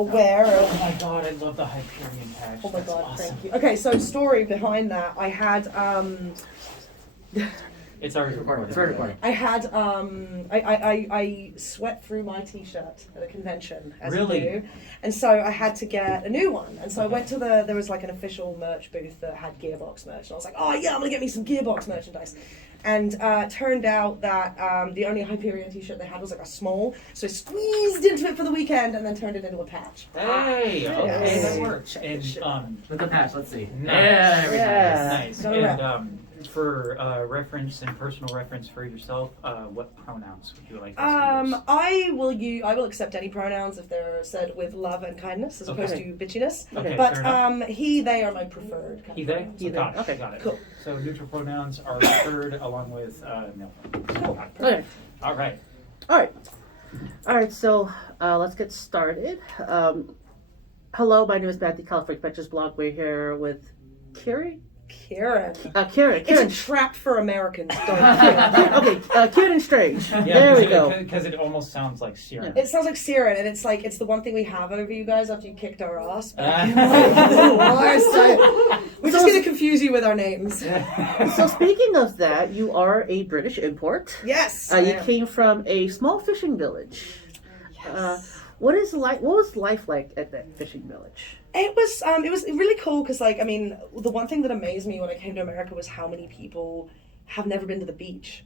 aware of... Oh my god, I love the Hyperion patch. Oh my That's god, awesome. thank you. Okay, so story behind that, I had... It's already recording. It's already recording. I had I sweat through my t-shirt at a convention as Really? you do, and so I had to get a new one. And so I went to there was like an official merch booth that had Gearbox merch, and I was like, oh yeah, I'm gonna get me some Gearbox merchandise. And it turned out that the only Hyperion t-shirt they had was like a small, so I squeezed into it for the weekend and then turned it into a patch. Hey, okay, Yes. that works. Check And this shit. With the patch, let's see. Nice. Yeah, there we go. Nice. Gotta rep. And for reference and personal reference for yourself, what pronouns would you like us to use? I will accept any pronouns if they're said with love and kindness as opposed to Okay. bitchiness. Okay, But fair enough. he, they are my preferred. He, they? He, they. Got it. Okay. Got it. Cool. So neutral pronouns are preferred along with male pronouns. Cool. Got it. Okay. All right. All right. So let's get started. Hello, my name is Matthew, California Pictures Blog. We're here with Ciaran. Ciaran. Ciaran. It's a trap for Americans. Don't Okay, Ciaran Strange. Yeah, There we go. Because it almost sounds like Ciarán. It sounds like Ciaran, and it's the one thing we have over you guys after you kicked our ass. We're just going to confuse you with our names. So speaking of that, you are a British import. Yes. You came from a small fishing village. What was life like at that fishing village? It was really cool because the one thing that amazed me when I came to America was how many people have never been to the beach.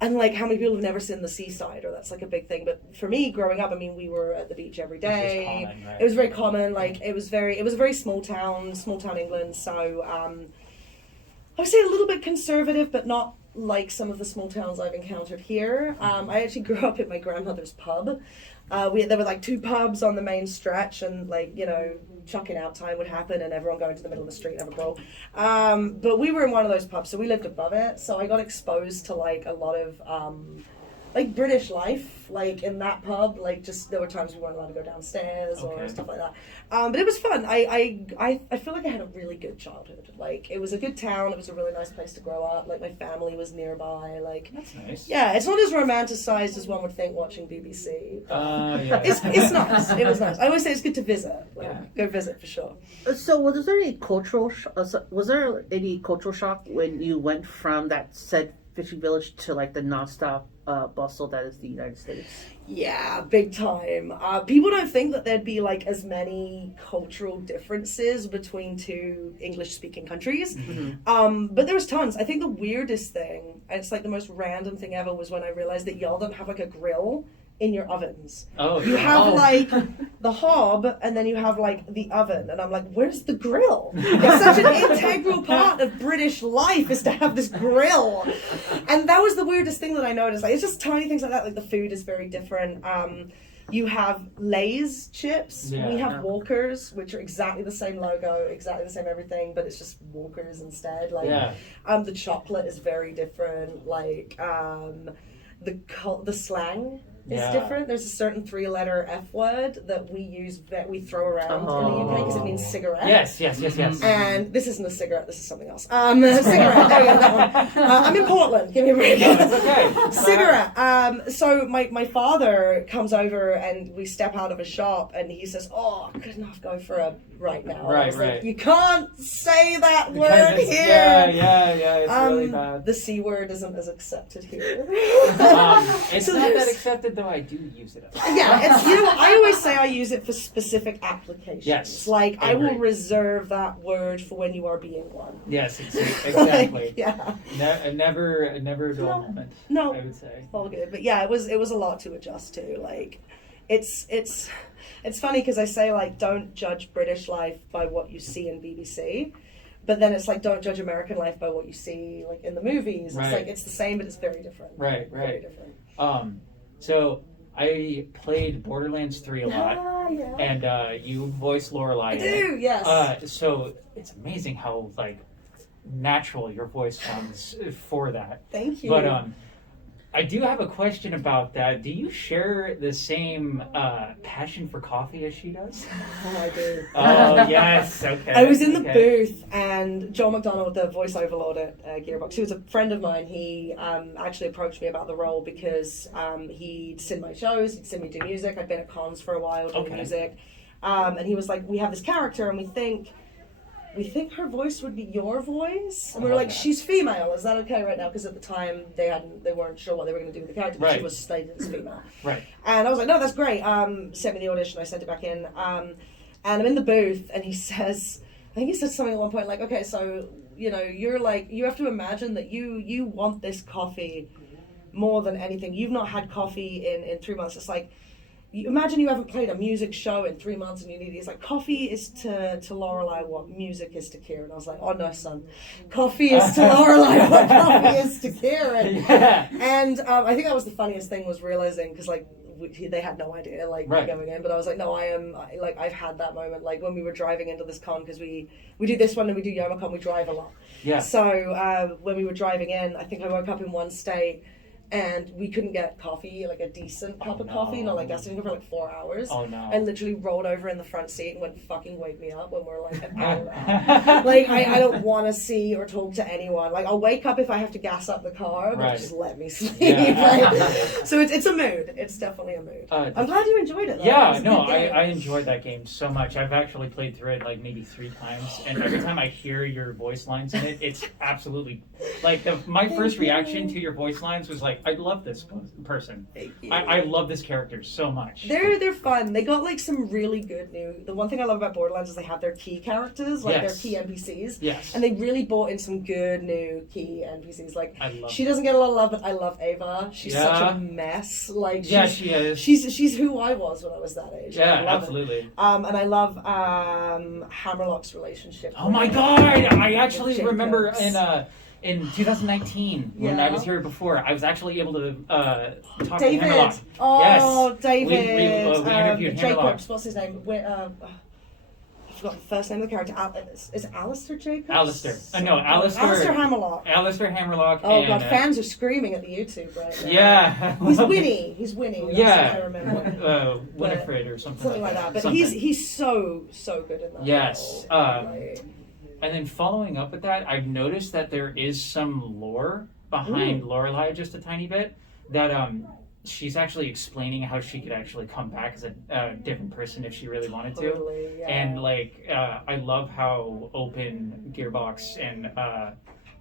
And like how many people have never seen the seaside, or that's like a big thing. But for me, growing up, we were at the beach every day. Common, right? It was very common. Like it was a very small town England. So I would say a little bit conservative, but not like some of the small towns I've encountered here. I actually grew up at my grandmother's pub. There were like 2 pubs on the main stretch, and chucking out time would happen and everyone going to the middle of the street and have a brawl. But we were in one of those pubs, so we lived above it. So I got exposed to like a lot of British life, like in that pub. Like just there were times we weren't allowed to go downstairs or stuff like that. But it was fun. I feel like I had a really good childhood. Like it was a good town. It was a really nice place to grow up. Like my family was nearby. Like That's nice. yeah, it's not as romanticized as one would think watching BBC. Yeah. It's nice. It was nice. I always say it's good to visit. Go visit for sure. So was there any cultural shock when you went from that said fishing village to like the nonstop bustle that is the United States? Yeah, big time. People don't think that there'd be like as many cultural differences between 2 English-speaking countries. Mm-hmm. But there was tons. I think the weirdest thing, and it's like the most random thing ever, was when I realized that y'all don't have like a grill in your ovens. Oh, You have like the hob, and then you have like the oven, and I'm like, where's the grill? It's such an integral part of British life is to have this grill. And that was the weirdest thing that I noticed. Like it's just tiny things like that. Like the food is very different. You have Lay's chips. Yeah. We have Walkers, which are exactly the same logo, exactly the same everything, but it's just Walkers instead. Like the chocolate is very different. Like the slang is different. There's a certain 3-letter F word that we throw around in the UK because it means cigarette. Yes. And this isn't a cigarette, this is something else. Cigarette, there we go, that one. I'm in Portland, give me a break. No, it's okay. Cigarette. So my father comes over and we step out of a shop and he says, oh, I could not go for a right now. Right. Like, you can't say that Because word it's- here. Yeah, it's really bad. The C word isn't as accepted here. It's So not that there's- accepted, though I do use it. Yeah, it's I always say I use it for specific applications. Yes, Like I agree. will reserve that word for when you are being one. Yes, exactly. Like, yeah. Never a dull moment. No. I would say. All good. But yeah, it was a lot to adjust to. Like it's funny because I say like don't judge British life by what you see in BBC. But then it's like don't judge American life by what you see like in the movies. Right. It's like it's the same but it's very different. Right. Very different. So I played Borderlands 3 a lot, yeah. and you voiced Lorelai. I do, yes. So it's amazing how like natural your voice sounds for that. Thank you. But I do have a question about that. Do you share the same passion for coffee as she does? Oh, I do. Oh, yes. Okay. I was in the okay. booth, and John McDonald, the voice overlord at Gearbox, who was a friend of mine, he actually approached me about the role because he'd seen my shows, he'd seen me do music. I'd been at cons for a while doing Okay. music. And he was like, we have this character, and we think her voice would be your voice. And we were like, she's female. Is that okay right now? Because at the time they weren't sure what they were going to do with the character, but she was stated as female. Right. And I was like, no, that's great. Sent me the audition. I sent it back in. And I'm in the booth, and he says, I think he said something at one point like, okay, so you're like, you have to imagine that you want this coffee more than anything. You've not had coffee in 3 months. It's like, imagine you haven't played a music show in 3 months and you need it. It's like, coffee is to Lorelai what music is to Ciaran. I was like, oh no, son. Coffee is to Lorelai what coffee is to Ciaran. Yeah. And I think that was the funniest thing, was realizing, because like, they had no idea going in, but I was like, no, I've had that moment, like when we were driving into this con, because we do this one and we do YomaCon, we drive a lot. Yeah. So when we were driving in, I think I woke up in one state and we couldn't get coffee, like a decent cup of coffee, not like gas station, for like 4 hours. Oh no. I literally rolled over in the front seat and went, fucking wake me up when we're like an hour out. Like, I don't want to see or talk to anyone. Like, I'll wake up if I have to gas up the car, but just let me sleep. Yeah. So it's a mood. It's definitely a mood. I'm glad you enjoyed it, though. Yeah, no, I enjoyed that game so much. I've actually played through it like maybe 3 times, and every time I hear your voice lines in it, it's absolutely, like, my first reaction to your voice lines was like, I love this person. I love this character so much. They're fun. They got like some really good new. The one thing I love about Borderlands is they have their key characters, like their key NPCs. Yes. And they really brought in some good new key NPCs. Like, she them. doesn't get a lot of love, but I love Ava. She's such a mess. Like, she is. She's who I was when I was that age. Yeah, absolutely. It. And I love Hammerlock's relationship. Oh my god! I actually remember in 2019, when I was here before, I was actually able to talk to Hammerlock. Oh, yes. David. We interviewed Hammerlock. Jacobs, what's his name? I forgot the first name of the character. Is it Alistair Jacobs? Alistair. No, Alistair. Alistair Hammerlock. Alistair Hammerlock. Oh god, fans are screaming at the YouTube right now. Yeah. He's Winnie. That's yeah. what I remember. Winifred or something like that. But something. he's so good in that. Yes. And then following up with that, I've noticed that there is some lore behind Lorelai just a tiny bit. That she's actually explaining how she could actually come back as a different person if she really wanted to. Totally, yeah. And like, I love how open Gearbox and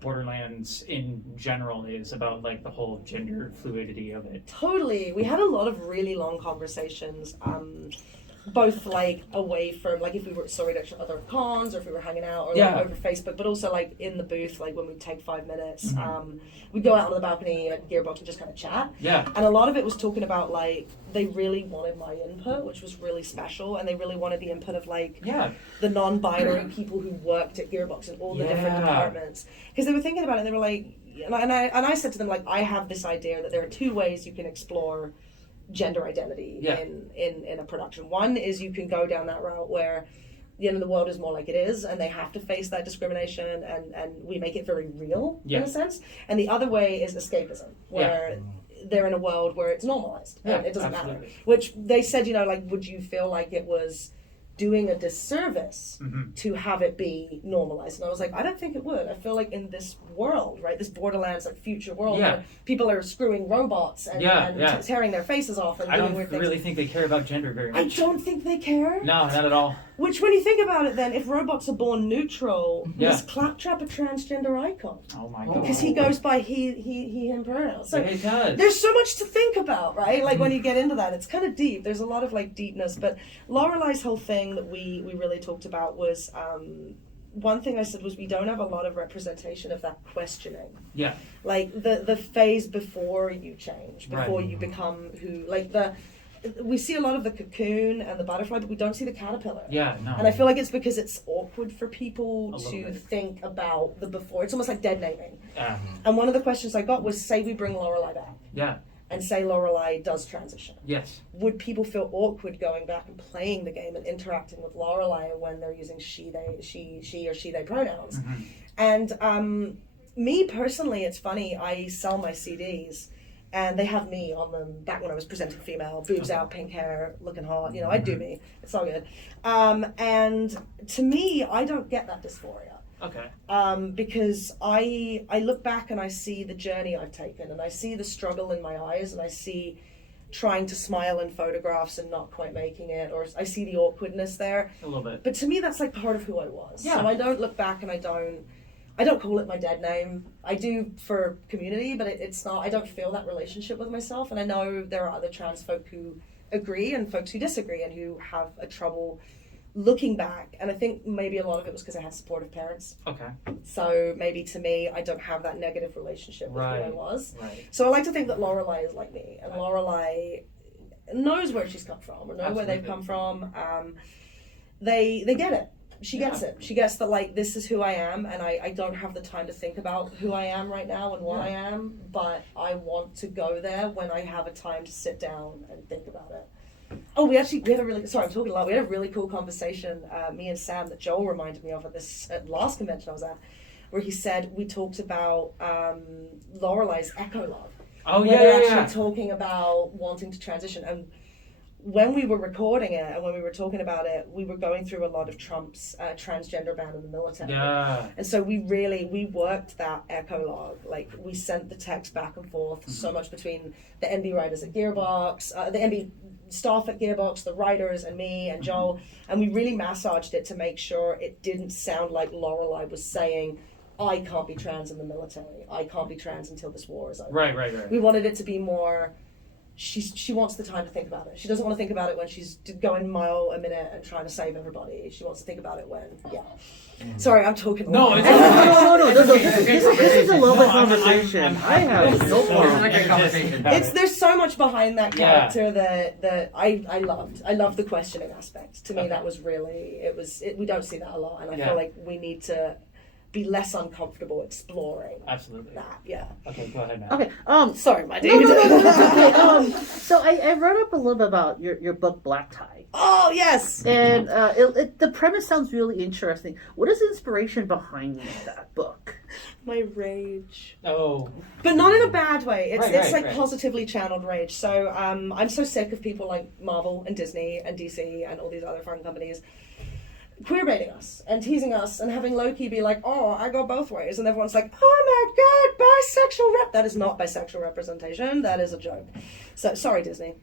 Borderlands in general is about like the whole gender fluidity of it. Totally. We had a lot of really long conversations. Both like away from, like, if we saw each other at cons or if we were hanging out or like over Facebook, but also like in the booth, like when we'd take 5 minutes, we'd go out on the balcony at Gearbox and just kind of chat. Yeah. And a lot of it was talking about like, they really wanted my input, which was really special, and they really wanted the input of like the non-binary people who worked at Gearbox in all the different departments. Because they were thinking about it and they were like, and I said to them, like, I have this idea that there are 2 ways you can explore gender identity in a production. One is you can go down that route where the world is more like it is and they have to face that discrimination and we make it very real in a sense. And the other way is escapism, where they're in a world where it's normalized and it doesn't matter. Which they said, like, would you feel like it was doing a disservice to have it be normalized? And I was like, I don't think it would. I feel like in this world, right, this Borderlands like future world where people are screwing robots and tearing their faces off and doing weird things. I don't really think they care about gender very much. I don't think they care. No, not at all. Which, when you think about it, then, if robots are born neutral, is Claptrap a transgender icon? Oh my god! Because he goes by he, him pronouns. So he does. There's so much to think about, right? Like when you get into that, it's kind of deep. There's a lot of like deepness. But Lorelai's whole thing that we really talked about was one thing I said was we don't have a lot of representation of that questioning. Yeah. Like the phase before you change, before you become who, like we see a lot of the cocoon and the butterfly, but we don't see the caterpillar. Yeah, no. And I feel like it's because it's awkward for people to bit. think about the before. It's almost like dead naming. And one of the questions I got was, say we bring Lorelai back. Yeah. And say Lorelai does transition. Yes. Would people feel awkward going back and playing the game and interacting with Lorelai when they're using she or she they pronouns? And me personally, it's funny, I sell my CDs and they have me on them back when I was presenting female, boobs out, pink hair, looking hot, I do me. It's all good. And to me, I don't get that dysphoria. Okay. Because I look back and I see the journey I've taken and I see the struggle in my eyes and I see trying to smile in photographs and not quite making it, or I see the awkwardness there. A little bit. But to me, that's like part of who I was. Yeah. So I don't look back and I don't call it my dead name. I do for community, but it's not, I don't feel that relationship with myself. And I know there are other trans folk who agree and folks who disagree and who have a trouble looking back. And I think maybe a lot of it was because I had supportive parents. Okay. So maybe to me, I don't have that negative relationship with who I was. Right. So I like to think that Lorelei is like me, and Lorelei knows where she's come from, or know where they've come from. They get it. She gets it. She gets that, like, this is who I am, and I don't have the time to think about who I am right now and what I am, but I want to go there when I have a time to sit down and think about it. Oh, we had a really, sorry, I'm talking a lot. We had a really cool conversation, me and Sam, that Joel reminded me of at last convention I was at, where he said we talked about Lorelei's ecologue. Oh, where they're actually talking about wanting to transition. And when we were recording it and when we were talking about it, we were going through a lot of Trump's transgender ban in the military. Yeah. And so we worked that ecologue. Like, we sent the text back and forth so much between the NB writers at Gearbox, the NB staff at Gearbox, the writers, and me and Joel. And we really massaged it to make sure it didn't sound like Lorelei was saying, I can't be trans in the military. I can't be trans until this war is over. Right. We wanted it to be more, she wants the time to think about it. She doesn't want to think about it when she's going mile a minute and trying to save everybody. She wants to think about it when, Sorry, I'm talking. No, it's no. This is a lovely conversation. I have no problem. There's so much behind that character that I loved. I loved the questioning aspect. To me, that was really, we don't see that a lot, and I feel like we need to be less uncomfortable exploring that. Okay, go ahead now. Okay. Sorry, my dude. Okay. So I read up a little bit about your book Black Tie. Oh yes. And the premise sounds really interesting. What is the inspiration behind that book? My rage. Oh. But not in a bad way. It's Right. positively channeled rage. So I'm so sick of people like Marvel and Disney and DC and all these other foreign companies queerbaiting us and teasing us and having Loki be like, oh, I go both ways, and everyone's like, oh my god, bisexual that is not bisexual representation, that is a joke. So sorry Disney,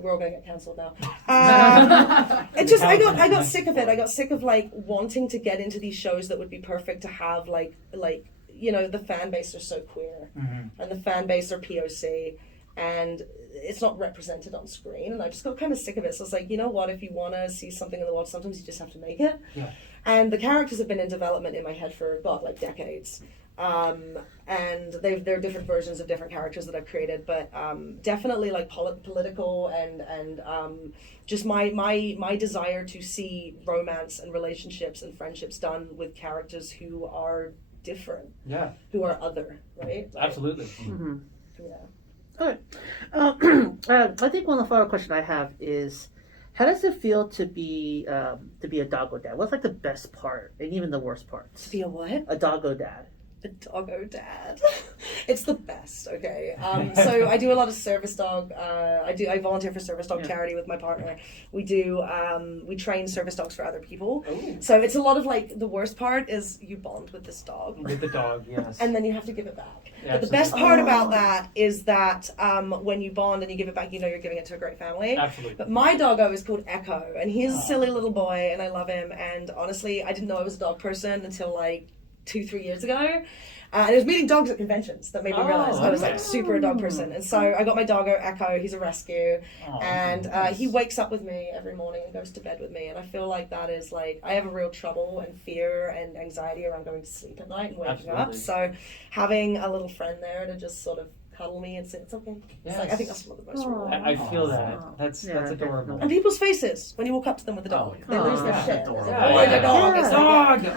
we're all gonna get cancelled now. I got sick of it. I got sick of like wanting to get into these shows that would be perfect to have like the fan base are so queer, and the fan base are POC, and it's not represented on screen, and I just got kind of sick of it. So it's like, you know what, if you want to see something in the world, sometimes you just have to make it. And the characters have been in development in my head for like decades, and they're different versions of different characters that I've created, but definitely like political and just my desire to see romance and relationships and friendships done with characters who are different, who are other, right? Like, Absolutely. Yeah. Okay. I think one of the final questions I have is, how does it feel to be a doggo dad? What's like the best part and even the worst parts? To be a what? A doggo dad. A doggo dad. It's the best, okay. So I do a lot of service dog. I volunteer for service dog charity with my partner. We train service dogs for other people. Ooh. So it's a lot of like, the worst part is you bond with this dog. With the dog, yes. And then you have to give it back. Yeah, but the best part about that is that when you bond and you give it back, you know you're giving it to a great family. Absolutely. But my doggo is called Echo, and he's a silly little boy, and I love him. And honestly, I didn't know I was a dog person until like 2-3 years ago. And I was meeting dogs at conventions that made me realize I was like super a dog person. And so I got my doggo Echo. He's a rescue, and he wakes up with me every morning and goes to bed with me. And I feel like that is like, I have a real trouble and fear and anxiety around going to sleep at night and waking up. So having a little friend there to just sort of cuddle me and say it's okay. It's like, I think that's one of the most rewarding. I feel that. That's adorable. And people's faces when you walk up to them with the dog, they lose their shit. Adorable. It's like, oh, the dog. It's like,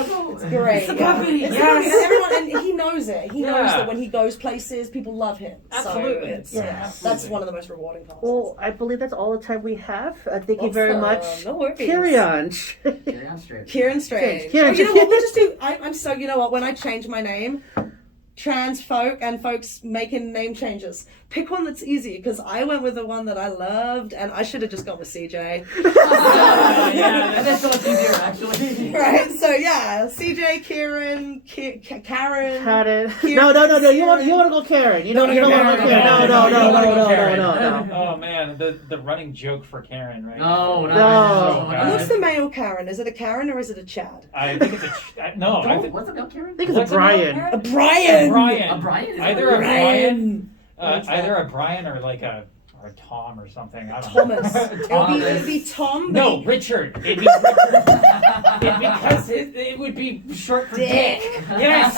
Dog. it's great. It's the puppy. It's Yes. the puppy. And everyone, and he knows it. He knows that when he goes places, people love him. Absolutely. So that's one of the most rewarding parts. Well, I believe that's all the time we have. Thank you very much. No worries. Ciarán. Ciaran Strange. Ciaran Oh, you know what? We'll just do. I'm so. You know what? When I change my name, trans folk and folks making name changes. pick one that's easy, because I went with the one that I loved, and I should have just gone with CJ. Yeah, that's so much easier, actually. Right, so yeah, CJ, Ciarán, Karen. No. You want to go Ciarán. You don't want to go Ciarán. No. Oh man, the running joke for Karen, right? No. What's the male Karen? Is it a Karen or is it a Chad? I think it's no. What's the male Karen? I think it's a Brian. A Brian. A Brian? Is Either that a Brian? either a Brian or like a Tom or something. I don't Thomas. know. It'd be Tom. No, Richard. It'd be Richard. Because it would be short for Dick. Yes.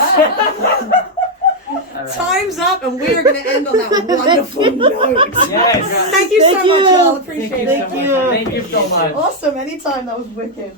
All right. Time's up, and we are going to end on that wonderful note. Yes. Thank you so much, y'all. Appreciate it. Thank you. Thank you so much. Awesome. Anytime. That was wicked.